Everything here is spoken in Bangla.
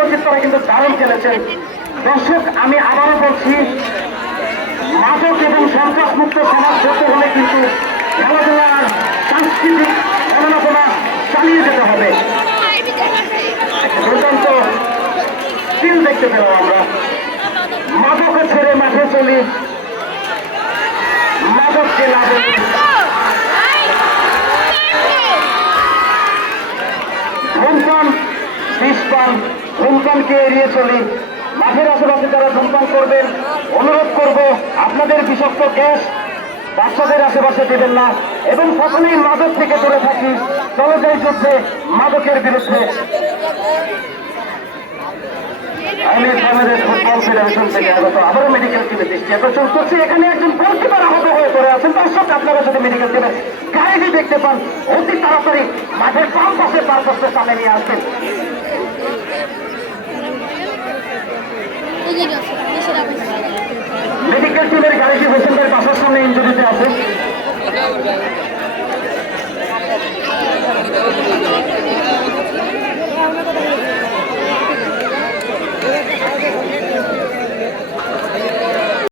মসজিদ তারা কিন্তু দারুণ খেলেছেন। দর্শক, আমি আবারও বলছি, মাদক এবং সন্ত্রাস মুক্ত সমাজ করতে হলে কিন্তু খেলাধুলার সাংস্কৃতিক গণনা চালিয়ে যেতে হবে। দুর্দান্ত স্কিল দেখতে পেলাম আমরা। মাদককে ছেড়ে মাঠে চলি, মাদককে না বলি। ধূমপান, বিষপান, ধূমপানকে এড়িয়ে চলি। মাঠের আশেপাশে যারা ধূমপান করবেন, অনুরোধ করব আপনাদের বিষাক্ত গ্যাস বাচ্চাদের আশেপাশে দেবেন না এবং সকলেই মাদক থেকে দূরে থাকি। চলে যাই যুদ্ধে মাদকের বিরুদ্ধে। আমি বাংলাদেশ ফুটবল ফেডারেশন থেকে আগত আবারও মেডিকেল টিমে দৃষ্টি আকর্ষণ করছি। এখানে একজন গোলকিপার আহত হয়ে পড়ে আছেন। দর্শক, আপনারা যদি মেডিকেল টিমের গাড়িটি দেখতে পান, অতি তাড়াতাড়ি মাঠের বাম পাশে পারপোস্টের সামনে নিয়ে আসবেন। মেডিকেল টিমের গাড়িটি হোসেন ভাইয়ের বাসার সামনে ইনজুরিতে আছে।